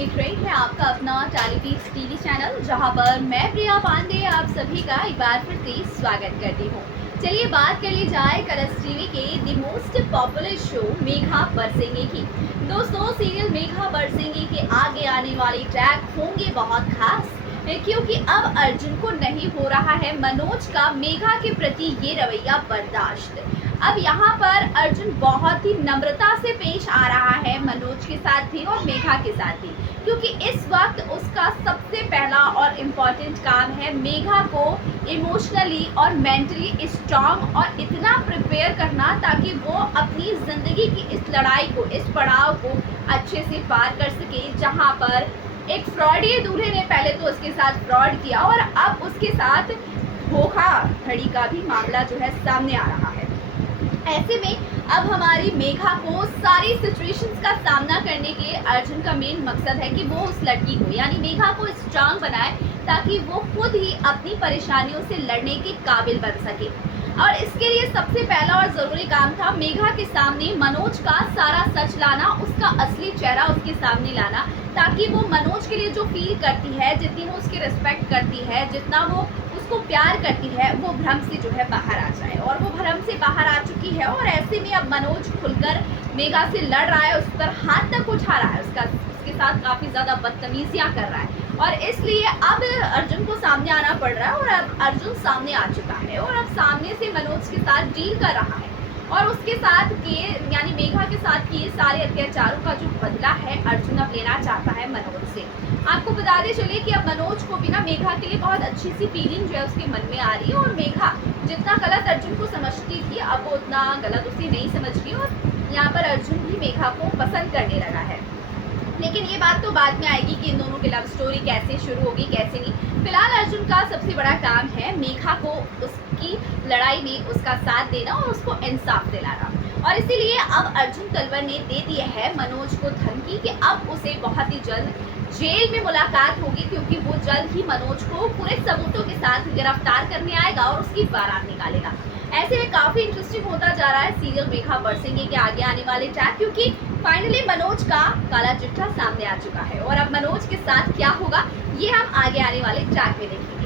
देख रहे हैं आपका अपना टेलीविज टीवी चैनल, जहां पर मैं प्रिया पांडे आप सभी का एक बार फिर से स्वागत करती हूं। चलिए बात कर ली जाए कलर्स टीवी के the most popular show Megha Barsenge की। दोस्तों, सीरियल मेघा बरसेंगे के आगे आने वाले ट्रैक होंगे बहुत खास, क्योंकि अब अर्जुन को नहीं हो रहा है मनोज का मेघा के प्रति ये रवैया बर्दाश्त। अब यहाँ पर अर्जुन बहुत ही नम्रता से पेश आ रहा है मनोज के साथ भी और मेघा के साथ भी, क्योंकि इस वक्त उसका सबसे पहला और इम्पोर्टेंट काम है मेघा को इमोशनली और मेंटली स्ट्रांग और इतना प्रिपेयर करना ताकि वो अपनी ज़िंदगी की इस लड़ाई को, इस पड़ाव को अच्छे से पार कर सके, जहाँ पर एक फ्रॉडी दूल्हे ने पहले तो उसके साथ फ्रॉड किया और अब उसके साथ धोखाधड़ी का भी मामला जो है सामने आ रहा है। ऐसे में अब हमारी मेघा को सारी सिचुएशंस का सामना करने के अर्जुन का मेन मकसद है कि वो उस लड़की को यानी मेघा को स्ट्रांग बनाए ताकि वो खुद ही अपनी परेशानियों से लड़ने के काबिल बन सके। और इसके लिए सबसे पहला और ज़रूरी काम था मेघा के सामने मनोज का सारा सच लाना, उसका असली चेहरा उसके सामने लाना, ताकि वो मनोज के लिए जो फील करती है, जितनी वो उसकी रिस्पेक्ट करती है, जितना वो उसको प्यार करती है, वो भ्रम से जो है बाहर आ जाए। और वो भ्रम से बाहर आ चुकी है और ऐसे में अब मनोज खुलकर मेघा से लड़ रहा है, उस पर हाथ तक उठा रहा है, उसके साथ काफ़ी ज़्यादा बदतमीजियाँ कर रहा है। और इसलिए अब अर्जुन को सामने आना पड़ रहा है और अब अर्जुन सामने आ चुका है और अब सामने से मनोज के साथ डील कर रहा है और उसके साथ किए यानी मेघा के साथ किए सारे अत्याचारों का जो बदला है अर्जुन अब लेना चाहता है मनोज से। आपको बताते चलिए कि अब मनोज को भी ना मेघा के लिए बहुत अच्छी सी फीलिंग जो है उसके मन में आ रही है और मेघा जितना गलत अर्जुन को समझती थी अब वो उतना गलत उसे नहीं समझ रही और यहाँ पर अर्जुन भी मेघा को पसंद करने लगा है। लेकिन ये बात तो बाद में आएगी कि इन दोनों की लव स्टोरी कैसे शुरू होगी कैसे नहीं। फिलहाल अर्जुन का सबसे बड़ा काम है मेघा को उसकी लड़ाई में उसका साथ देना और उसको इंसाफ दिलाना। और इसीलिए अब अर्जुन तलवर ने दे दिया है मनोज को धमकी कि अब उसे बहुत ही जल्द जेल में मुलाकात होगी, क्योंकि वो जल्द ही मनोज को पूरे सबूतों के साथ गिरफ्तार करने आएगा और उसकी बारात निकालेगा। ऐसे में काफी इंटरेस्टिंग होता जा रहा है सीरियल मेघा बरसेंगे के आगे आने वाले ट्रैक, क्योंकि फाइनली मनोज का काला चिट्ठा सामने आ चुका है और अब मनोज के साथ क्या होगा ये हम आगे आने वाले ट्रैक में देखेंगे।